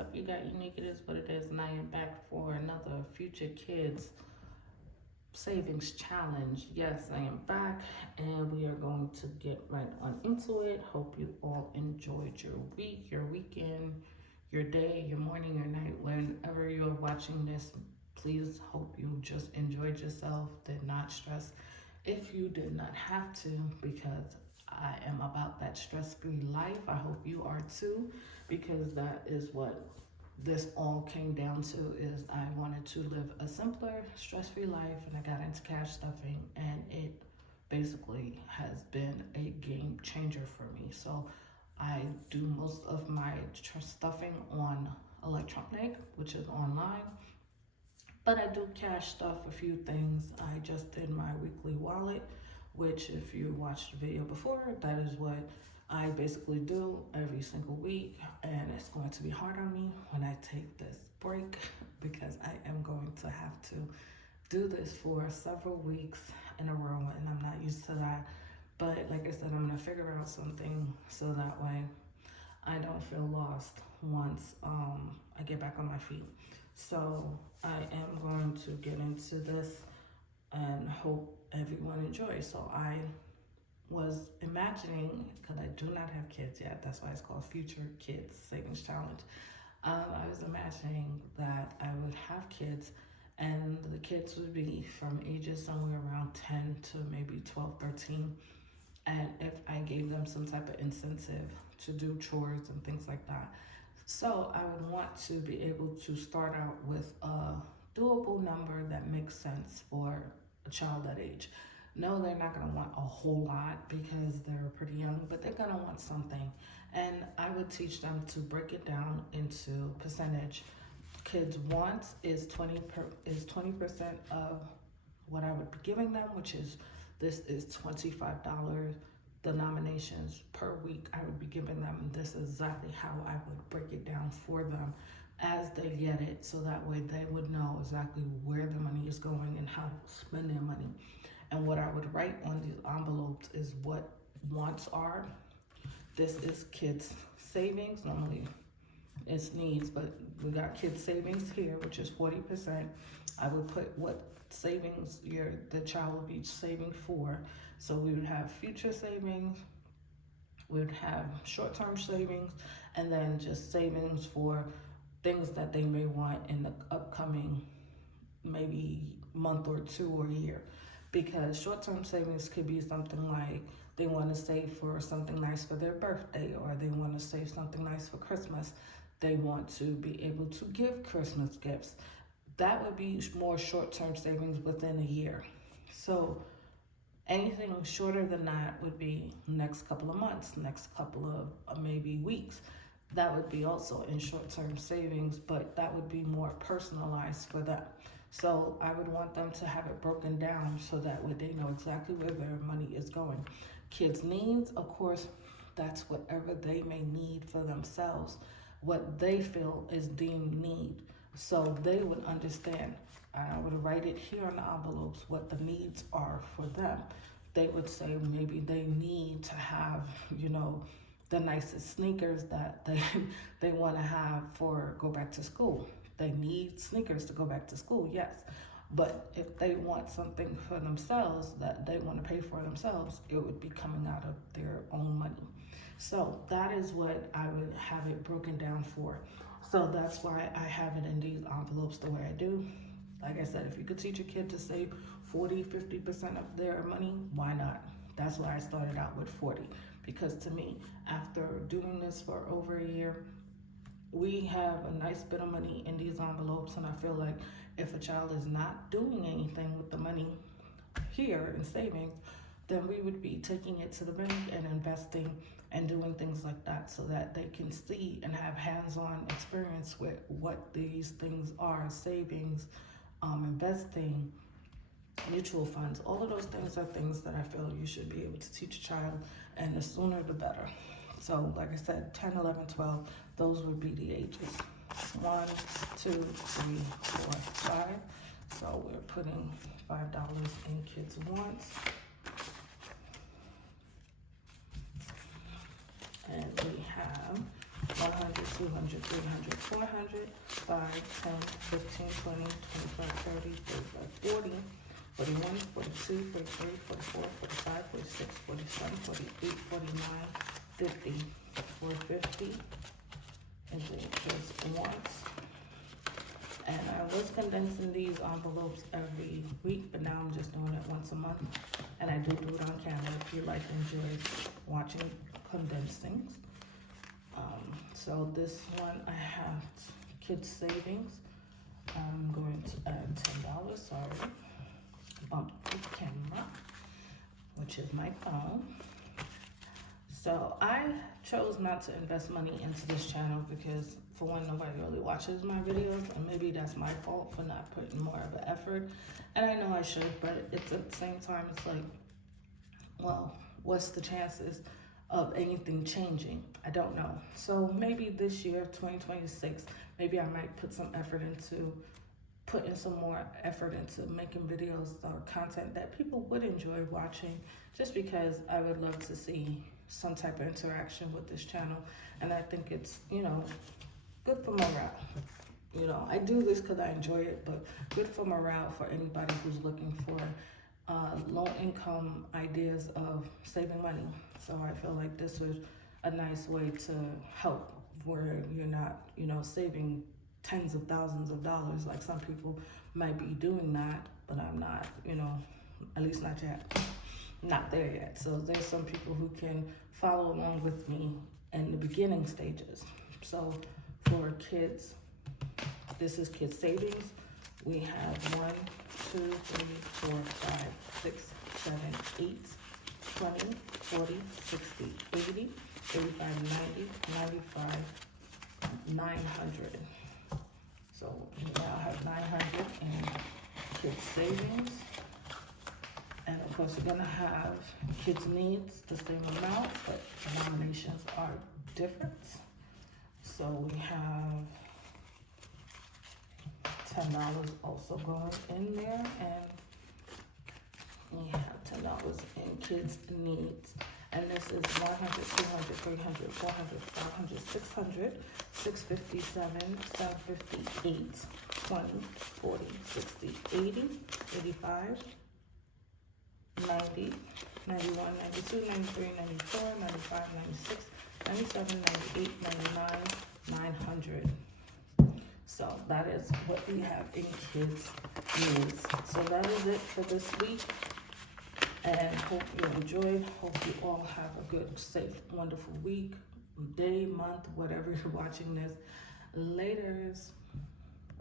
up, you got Unique? It is what it is, and I am back for another Future Kids Savings Challenge. Yes, I am back, and we are going to get right on into it. Hope you all enjoyed your week, your weekend, your day, your morning, your night. Whenever you're watching this, please hope you just enjoyed yourself, did not stress if you did not have to, because I am about that stress-free life. I hope you are too, because that is what this all came down to. Is I wanted to live a simpler, stress-free life, and I got into cash stuffing, and it basically has been a game changer for me. So I do most of my stuffing on electronic, which is online, but I do cash stuff a few things. I just did my weekly wallet, which if you watched the video before, that is what I basically do every single week. And it's going to be hard on me when I take this break because I am going to have to do this for several weeks in a row, and I'm not used to that. But like I said, I'm gonna figure out something so that way I don't feel lost once I get back on my feet. So I am going to get into this and hope everyone enjoys. So I was imagining, because I do not have kids yet, that's why it's called Future Kids Savings Challenge. I was imagining that I would have kids, and the kids would be from ages somewhere around 10 to maybe 12, 13. And if I gave them some type of incentive to do chores and things like that. So I would want to be able to start out with a doable number that makes sense for a child that age. No, they're not gonna want a whole lot because they're pretty young, but they're gonna want something. And I would teach them to break it down into percentage. Kids wants is 20% of what I would be giving them, which is, this is $25 denominations per week I would be giving them. This is exactly how I would break it down for them as they get it, so that way they would know exactly where the money is going and how to spend their money. And what I would write on these envelopes is what wants are. This is kids savings. Normally it's needs, but we got kids savings here, which is 40%. I would put what savings the child will be saving for. So we would have future savings, we would have short-term savings, and then just savings for things that they may want in the upcoming maybe month or two or year. Because short-term savings could be something like they want to save for something nice for their birthday, or they want to save something nice for Christmas. They want to be able to give Christmas gifts. That would be more short-term savings within a year. So anything shorter than that would be next couple of months, next couple of maybe weeks. That would be also in short-term savings, but that would be more personalized for them. So I would want them to have it broken down so that way they know exactly where their money is going. Kids' needs, of course, that's whatever they may need for themselves, what they feel is deemed need. So they would understand. I would write it here on the envelopes what the needs are for them. They would say maybe they need to have, the nicest sneakers that they want to have for go back to school. They need sneakers to go back to school, yes. But if they want something for themselves that they want to pay for themselves, it would be coming out of their own money. So that is what I would have it broken down for. So that's why I have it in these envelopes the way I do. Like I said, if you could teach a kid to save 40, 50% of their money, why not? That's why I started out with 40. Because to me, after doing this for over a year, we have a nice bit of money in these envelopes, and I feel like if a child is not doing anything with the money here in savings, then we would be taking it to the bank and investing and doing things like that so that they can see and have hands-on experience with what these things are: savings, investing, mutual funds. All of those things are things that I feel you should be able to teach a child, and the sooner the better. So like I said, 10, 11, 12, those would be the ages. 1, 2, 3, 4, 5. So we're putting $5 in kids' wants. And we have 100, 200, 300, 400, 5, 10, 15, 20, 25, 30, 35, 40, 41, 42, 43, 44, 45, 46, 47, 48, 49, 50. 450 is just once. And I was condensing these envelopes every week, but now I'm just doing it once a month. And I do it on camera if you like enjoy watching condensings. So this one I have kids savings. I'm going to add $10, sorry. Bump the camera, which is my phone. So I chose not to invest money into this channel because for one, nobody really watches my videos, and maybe that's my fault for not putting more of an effort. And I know I should, but it's at the same time, it's like, well, what's the chances of anything changing? I don't know. So maybe this year, 2026, maybe I might put some effort into putting some more effort into making videos or content that people would enjoy watching, just because I would love to see some type of interaction with this channel. And I think it's, good for morale. I do this because I enjoy it, but good for morale for anybody who's looking for low income ideas of saving money. So I feel like this was a nice way to help where you're not, saving tens of thousands of dollars like some people might be doing that, but I'm not, at least not yet. Not there yet. So there's some people who can follow along with me in the beginning stages. So for kids, this is kids savings. We have 1, 2, 3, 4, 5, 6, 7, 8, 20, 40, 60, 80, 85, 90, 95, 900. So we now have 900 in kids savings. And of course, we're gonna have kids needs, the same amount, but denominations are different. So we have $10 also going in there, and we have $10 in kids needs. And this is 100, 200, 300, 400, 500, 600, 657, 758, 20, 40, 60, 80, 85, 90, 91, 92, 93, 94, 95, 96, 97, 98, 99, 900. So that is what we have in kids needs. So that is it for this week. And hope you enjoyed. Hope you all have a good, safe, wonderful week, day, month, whatever you're watching this. Laters.